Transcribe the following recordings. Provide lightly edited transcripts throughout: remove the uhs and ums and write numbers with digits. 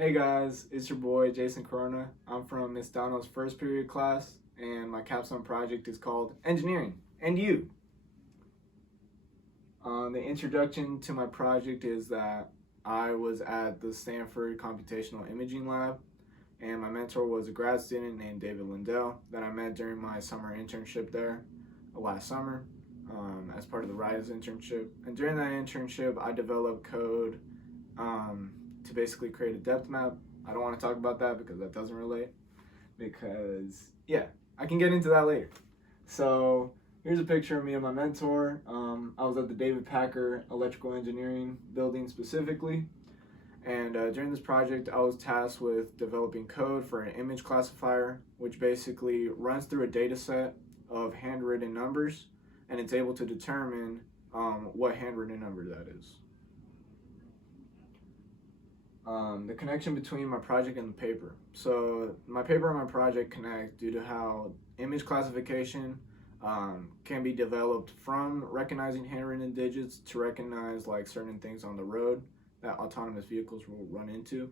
Hey guys, it's your boy Jason Corona. I'm from Miss Donald's first period class, and my capstone project is called Engineering and You. The introduction to my project is that I was at the Stanford Computational Imaging Lab, and my mentor was a grad student named David Lindell that I met during my summer internship there last summer as part of the RISE internship. And during that internship, I developed code to basically create a depth map. I don't want to talk about that because that doesn't relate. Because, yeah, I can get into that later. So, here's a picture of me and my mentor. I was at the David Packer Electrical Engineering building specifically. And during this project, I was tasked with developing code for an image classifier, which basically runs through a data set of handwritten numbers, and it's able to determine what handwritten number that is. The connection between my project and the paper. So my paper and my project connect due to how image classification can be developed from recognizing handwritten digits to recognize like certain things on the road that autonomous vehicles will run into.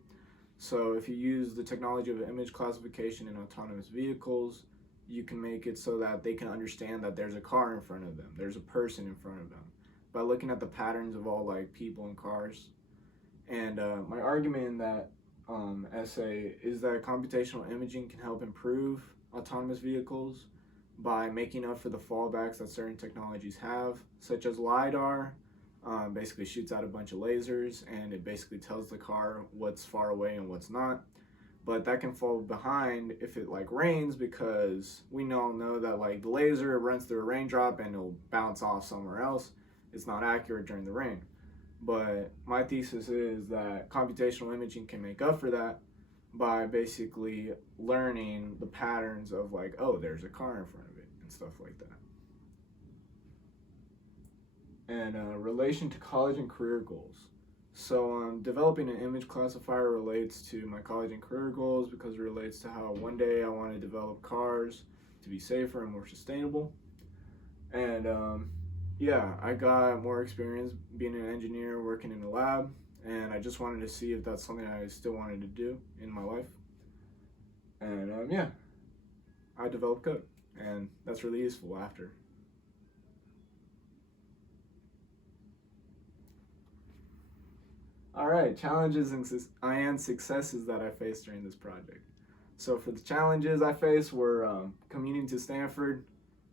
So if you use the technology of image classification in autonomous vehicles, you can make it so that they can understand that there's a car in front of them, there's a person in front of them, by looking at the patterns of all like people and cars. And my argument in that essay is that computational imaging can help improve autonomous vehicles by making up for the fallbacks that certain technologies have, such as LiDAR. Basically shoots out a bunch of lasers and it basically tells the car what's far away and what's not. But that can fall behind if it like rains, because we all know that like the laser runs through a raindrop and it'll bounce off somewhere else. It's not accurate during the rain. But my thesis is that computational imaging can make up for that by basically learning the patterns of like, oh, there's a car in front of it and stuff like that. And relation to college and career goals. So developing an image classifier relates to my college and career goals because it relates to how one day I want to develop cars to be safer and more sustainable. And yeah, I got more experience being an engineer, working in a lab, and I just wanted to see if that's something I still wanted to do in my life. And yeah, I developed code, and that's really useful after. All right, challenges and successes that I faced during this project. So for the challenges I faced were commuting to Stanford.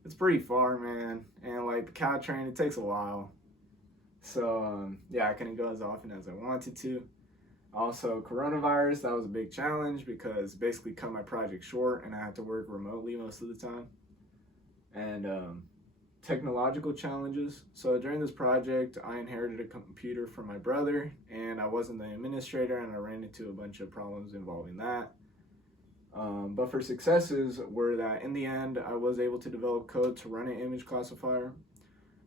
It's pretty far, man, and like the Caltrain, it takes a while. So yeah, I couldn't go as often as I wanted to. Also, coronavirus, that was a big challenge because it basically cut my project short and I had to work remotely most of the time. And technological challenges. So during this project, I inherited a computer from my brother and I wasn't the administrator and I ran into a bunch of problems involving that. But for successes were that in the end, I was able to develop code to run an image classifier,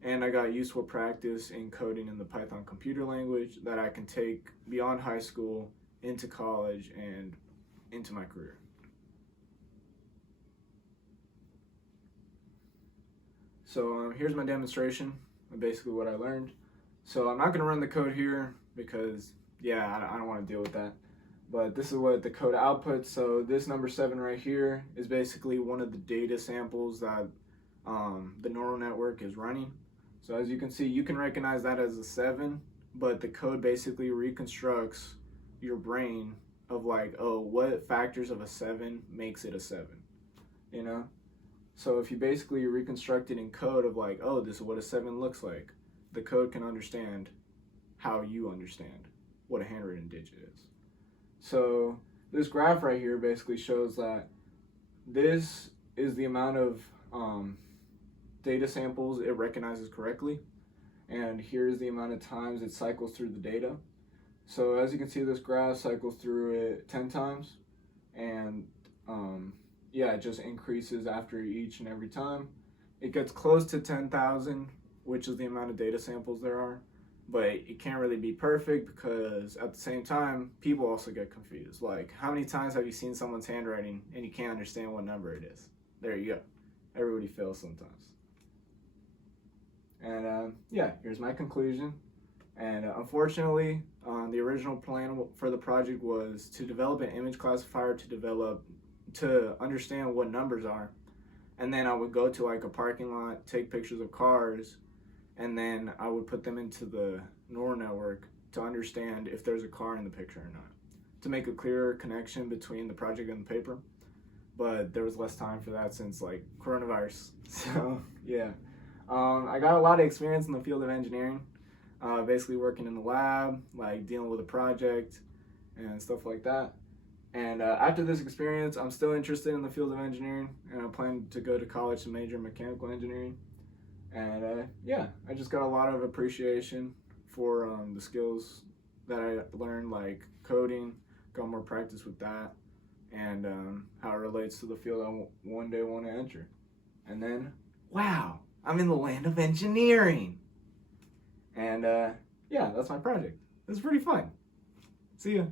and I got useful practice in coding in the Python computer language that I can take beyond high school into college and into my career. So here's my demonstration of basically what I learned. So I'm not going to run the code here because, yeah, I don't want to deal with that. But this is what the code outputs. So this number 7 right here is basically one of the data samples that the neural network is running. So as you can see, you can recognize that as a 7, but the code basically reconstructs your brain of like, oh, what factors of a 7 makes it a 7, you know? So if you basically reconstruct it in code of like, oh, this is what a 7 looks like, the code can understand how you understand what a handwritten digit is. So this graph right here basically shows that this is the amount of data samples it recognizes correctly, and here's the amount of times it cycles through the data. So as you can see, this graph cycles through it 10 times, and yeah, it just increases after each and every time. It gets close to 10,000, which is the amount of data samples there are, but it can't really be perfect because at the same time, people also get confused. Like, how many times have you seen someone's handwriting and you can't understand what number it is? There you go. Everybody fails sometimes. And yeah, here's my conclusion. And unfortunately, the original plan for the project was to develop an image classifier to understand what numbers are. And then I would go to like a parking lot, take pictures of cars, and then I would put them into the neural network to understand if there's a car in the picture or not, to make a clearer connection between the project and the paper. But there was less time for that since like coronavirus. So yeah, I got a lot of experience in the field of engineering, basically working in the lab, like dealing with a project and stuff like that. And after this experience, I'm still interested in the field of engineering, and I plan to go to college to major in mechanical engineering. And yeah, I just got a lot of appreciation for the skills that I learned, like coding, got more practice with that, and how it relates to the field I one day want to enter. And then, wow, I'm in the land of engineering. And yeah, that's my project. It's pretty fun. See ya.